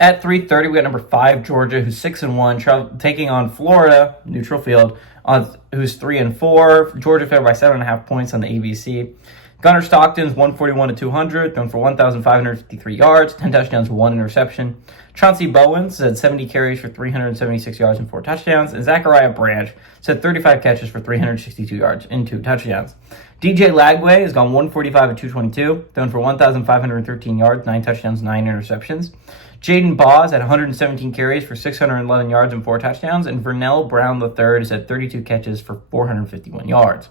At 3:30, we got number 5 Georgia, who's 6-1, taking on Florida, neutral field, who's 3-4. Georgia favored by 7.5 points on the ABC. Gunnar Stockton's 141-200, thrown for 1,553 yards, 10 touchdowns, 1 interception. Chauncey Bowens had 70 carries for 376 yards and 4 touchdowns. And Zachariah Branch had 35 catches for 362 yards and 2 touchdowns. DJ Lagway has gone 145-222, thrown for 1,513 yards, 9 touchdowns, 9 interceptions. Jaden Baugh had 117 carries for 611 yards and 4 touchdowns. And Vernell Brown III has had 32 catches for 451 yards.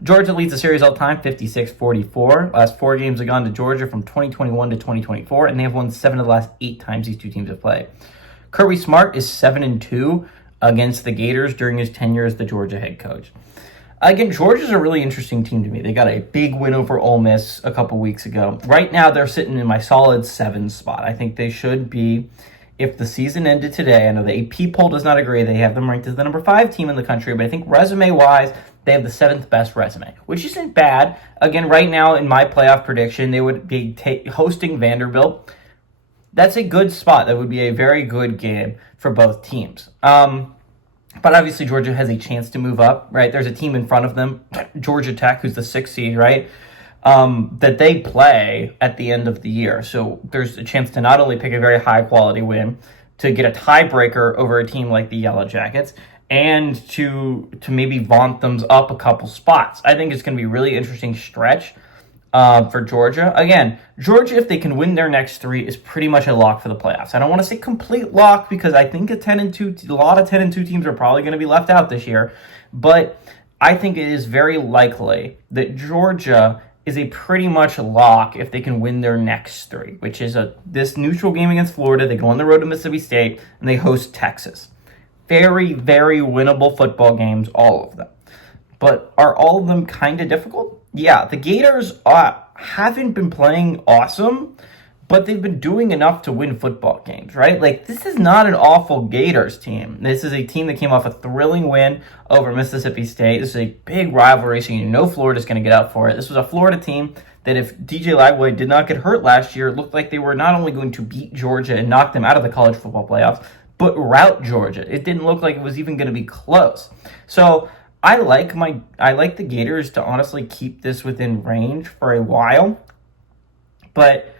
Georgia leads the series all time, 56-44. Last 4 games have gone to Georgia from 2021 to 2024, and they have won 7 of the last 8 times these two teams have played. Kirby Smart is 7-2 against the Gators during his tenure as the Georgia head coach. Again, Georgia's a really interesting team to me. They got a big win over Ole Miss a couple weeks ago. Right now, they're sitting in my solid 7 spot. I think they should be, if the season ended today. I know the AP poll does not agree. They have them ranked as the number 5 team in the country, but I think resume-wise, they have the 7th best resume, which isn't bad. Again, right now in my playoff prediction, they would be hosting Vanderbilt. That's a good spot. That would be a very good game for both teams. But obviously, Georgia has a chance to move up, right? There's a team in front of them, Georgia Tech, who's the 6th seed, right? That they play at the end of the year. So there's a chance to not only pick a very high-quality win, to get a tiebreaker over a team like the Yellow Jackets, and to maybe vaunt them up a couple spots. I think it's going to be a really interesting stretch for Georgia. Again, Georgia, if they can win their next 3, is pretty much a lock for the playoffs. I don't want to say complete lock because I think a lot of 10-2 teams are probably going to be left out this year. But I think it is very likely that Georgia is a pretty much lock if they can win their next 3, which is this neutral game against Florida. They go on the road to Mississippi State, and they host Texas. Very, very winnable football games, all of them. But are all of them kind of difficult? Yeah, the Gators haven't been playing awesome, but they've been doing enough to win football games, right? Like, this is not an awful Gators team. This is a team that came off a thrilling win over Mississippi State. This is a big rivalry, so you know Florida's going to get up for it. This was a Florida team that, if DJ Lagway did not get hurt last year, it looked like they were not only going to beat Georgia and knock them out of the college football playoffs, but rout Georgia. It didn't look like it was even going to be close. So I like the Gators to honestly keep this within range for a while. But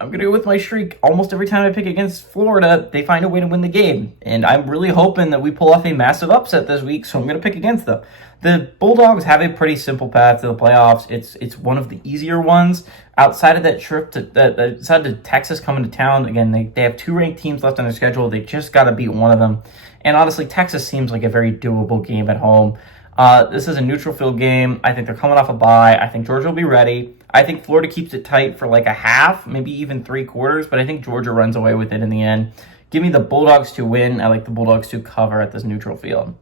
I'm going to go with my streak. Almost every time I pick against Florida, they find a way to win the game. And I'm really hoping that we pull off a massive upset this week, so I'm going to pick against them. The Bulldogs have a pretty simple path to the playoffs. It's one of the easier ones. Outside of that trip outside of Texas coming to town, again, they have 2 ranked teams left on their schedule. They just got to beat one of them. And honestly, Texas seems like a very doable game at home. This is a neutral field game. I think they're coming off a bye. I think Georgia will be ready. I think Florida keeps it tight for like a half, maybe even 3/4, but I think Georgia runs away with it in the end. Give me the Bulldogs to win. I like the Bulldogs to cover at this neutral field.